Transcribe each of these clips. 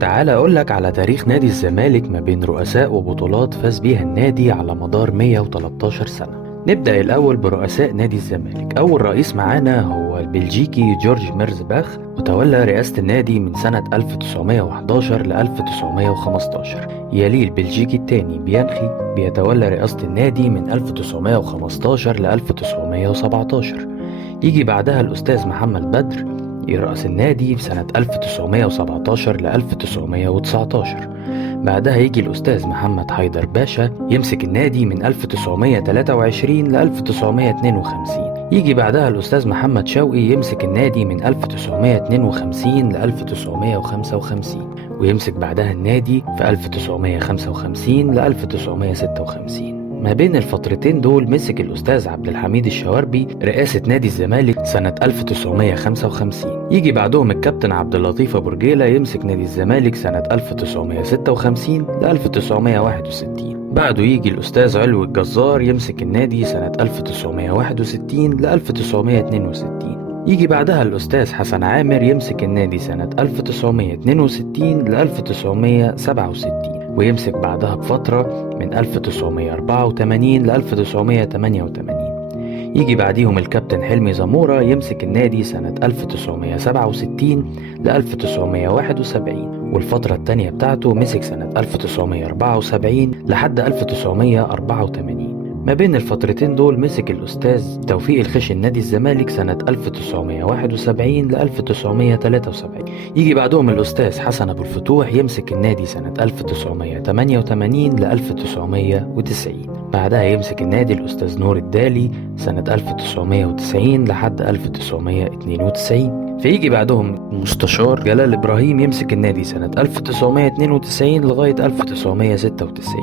تعال أقولك على تاريخ نادي الزمالك ما بين رؤساء وبطولات فاز بيها النادي على مدار 113 سنة. نبدأ الأول برؤساء نادي الزمالك. أول رئيس معانا هو البلجيكي جورج ميرزباخ، وتولى رئاسة النادي من سنة 1911 ل 1915. يليه البلجيكي الثاني بيانخي، بيتولى رئاسة النادي من 1915 ل 1917. يجي بعدها الأستاذ محمد بدر يرأس النادي في سنة 1917 ل 1919. بعدها يجي الأستاذ محمد حيدر باشا يمسك النادي من 1923 ل 1952. يجي بعدها الأستاذ محمد شوقي يمسك النادي من 1952 ل 1955، ويمسك بعدها النادي في 1955 ل 1956. ما بين الفترتين دول مسك الأستاذ عبد الحميد الشواربي رئاسة نادي الزمالك سنة 1955. يجي بعدهم الكابتن عبد اللطيف أبو رجيلة يمسك نادي الزمالك سنة 1956 ل 1961. بعده يجي الأستاذ علوي الجزار يمسك النادي سنة 1961 ل 1962. يجي بعدها الأستاذ حسن عامر يمسك النادي سنة 1962 ل 1967، ويمسك بعدها بفترة من 1984 ل 1988. يجي بعديهم الكابتن حلمي زمورة يمسك النادي سنة 1967 ل 1971، والفترة التانية بتاعته مسك سنة 1974 لحد 1984. ما بين الفترتين دول مسك الأستاذ توفيق الخشن نادي الزمالك سنة 1971 ل 1973. يجي بعدهم الأستاذ حسن أبو الفتوح يمسك النادي سنة 1988 ل 1990. بعدها يمسك النادي الأستاذ نور الدالي سنة 1990 لحد 1992. فيجي بعدهم المستشار جلال إبراهيم يمسك النادي سنة 1992 لغاية 1996.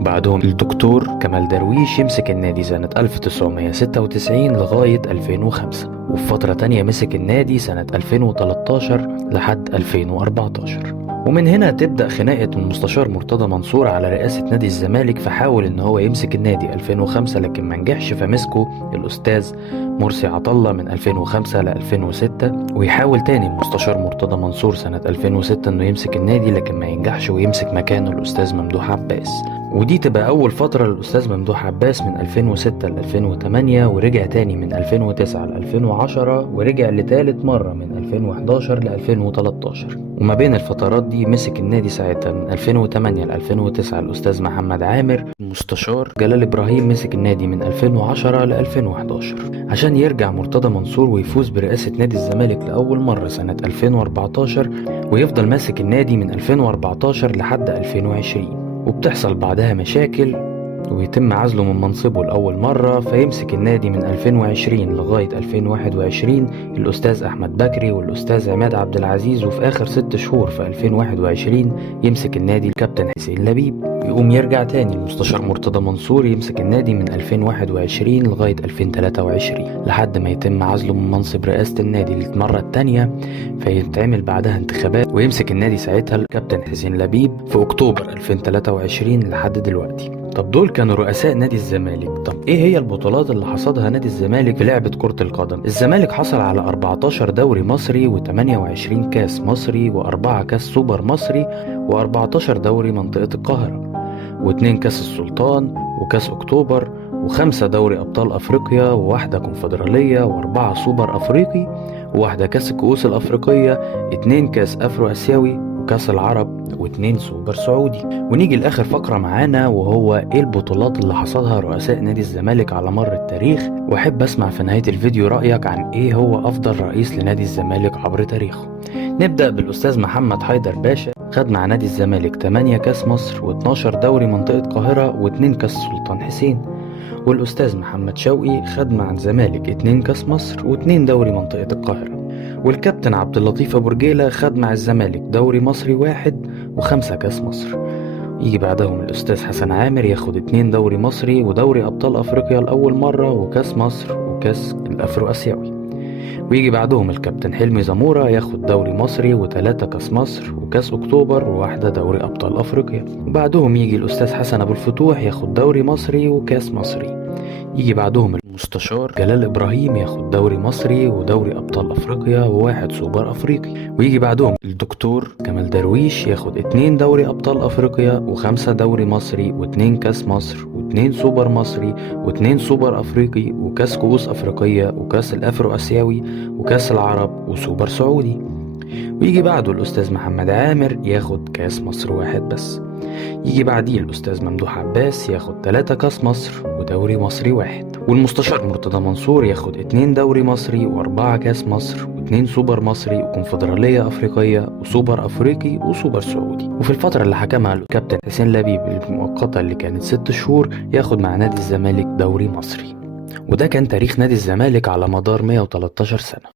وبعدهم الدكتور كمال درويش يمسك النادي سنة 1996 لغاية 2005، وفي فترة تانية مسك النادي سنة 2013 لحد 2014. ومن هنا تبدأ خناقة المستشار مرتضى منصور على رئاسة نادي الزمالك، فحاول ان هو يمسك النادي 2005 لكن ما نجحش، فمسكه الأستاذ مرسي عطلة من 2005 ل 2006. ويحاول تاني المستشار مرتضى منصور سنة 2006 انه يمسك النادي لكن ما ينجحش، ويمسك مكانه الأستاذ ممدوح عباس. ودي تبقى أول فترة للأستاذ ممدوح عباس من 2006 ل 2008، ورجع تاني من 2009 ل 2010، ورجع لتالت مرة من 2011 ل 2013. وما بين الفترات دي مسك النادي ساعتها من 2008 ل 2009 الأستاذ محمد عامر. المستشار جلال إبراهيم مسك النادي من 2010 ل 2011 عشان يرجع مرتضى منصور ويفوز برئاسة نادي الزمالك لأول مرة سنة 2014، ويفضل ماسك النادي من 2014 لحد 2020. وبتحصل بعدها مشاكل ويتم عزله من منصبه لأول مرة، فيمسك النادي من 2020 لغاية 2021 الأستاذ أحمد بكري والأستاذ عماد عبد العزيز، وفي آخر 6 شهور في 2021 يمسك النادي الكابتن حسين لبيب. يقوم يرجع تاني المستشار مرتضى منصور يمسك النادي من 2021 لغاية 2023 لحد ما يتم عزله من منصب رئاسة النادي للمرة التانية، فيتعمل بعدها انتخابات ويمسك النادي ساعتها الكابتن حسين لبيب في أكتوبر 2023 لحد دلوقتي. طب دول كانوا رؤساء نادي الزمالك. طب ايه هي البطولات اللي حصدها نادي الزمالك في لعبة كرة القدم؟ الزمالك حصل على 14 دوري مصري و28 كاس مصري و4 كاس سوبر مصري و14 دوري منطقة القاهرة و2 كاس السلطان وكاس اكتوبر و5 دوري ابطال افريقيا وواحدة كونفدرالية و4 سوبر افريقي وواحدة كاس الكؤوس الافريقية، 2 كاس افرو اسيوي وكاس العرب و2 سوبر سعودي. ونيجي لاخر فقرة معانا وهو ايه البطولات اللي حصدها رؤساء نادي الزمالك على مر التاريخ. واحب اسمع في نهاية الفيديو رأيك عن ايه هو افضل رئيس لنادي الزمالك عبر تاريخه. نبدأ بالاستاذ محمد حيدر باشا، خد مع نادي الزمالك 8 كاس مصر و12 دوري منطقة القاهرة و2 كاس سلطان حسين. والاستاذ محمد شوقي خد مع الزمالك 2 كاس مصر و2 دوري منطقة القاهرة. والكابتن عبد اللطيف أبو رجيلة خد مع الزمالك دوري مصري 1 و5 كاس مصر. يجي بعدهم الأستاذ حسن عامر ياخد 2 دوري مصري ودوري أبطال أفريقيا لأول مرة وكاس مصر وكاس الأفرو أسيوي. ويجي بعدهم الكابتن حلمي زمورة ياخد دوري مصري و3 كاس مصر وكاس أكتوبر وواحدة دوري أبطال أفريقيا. وبعدهم يجي الأستاذ حسن أبو الفتوح ياخد دوري مصري وكاس مصري. يجي بعدهم المستشار جلال إبراهيم ياخد دوري مصري ودوري أبطال أفريقيا وواحد سوبر أفريقي. ويجي بعدهم الدكتور كمال درويش ياخد 2 دوري أبطال أفريقيا و5 دوري مصري و2 كاس مصر و2 سوبر مصري و2 سوبر أفريقي وكاس كؤوس أفريقية وكاس الأفرو آسيوي وكاس العرب وسوبر سعودي. ويجي بعده الأستاذ محمد عامر ياخد كاس مصر واحد بس. يجي بعديه الأستاذ ممدوح عباس ياخد 3 كاس مصر ودوري مصري واحد. والمستشار مرتضى منصور ياخد 2 دوري مصري و4 كاس مصر و2 سوبر مصري وكونفدرالية أفريقية وسوبر أفريقي وسوبر سعودي. وفي الفترة اللي حكمها الكابتن حسين لبيب المؤقتة اللي كانت 6 شهور ياخد مع نادي الزمالك دوري مصري. وده كان تاريخ نادي الزمالك على مدار 113 سنة.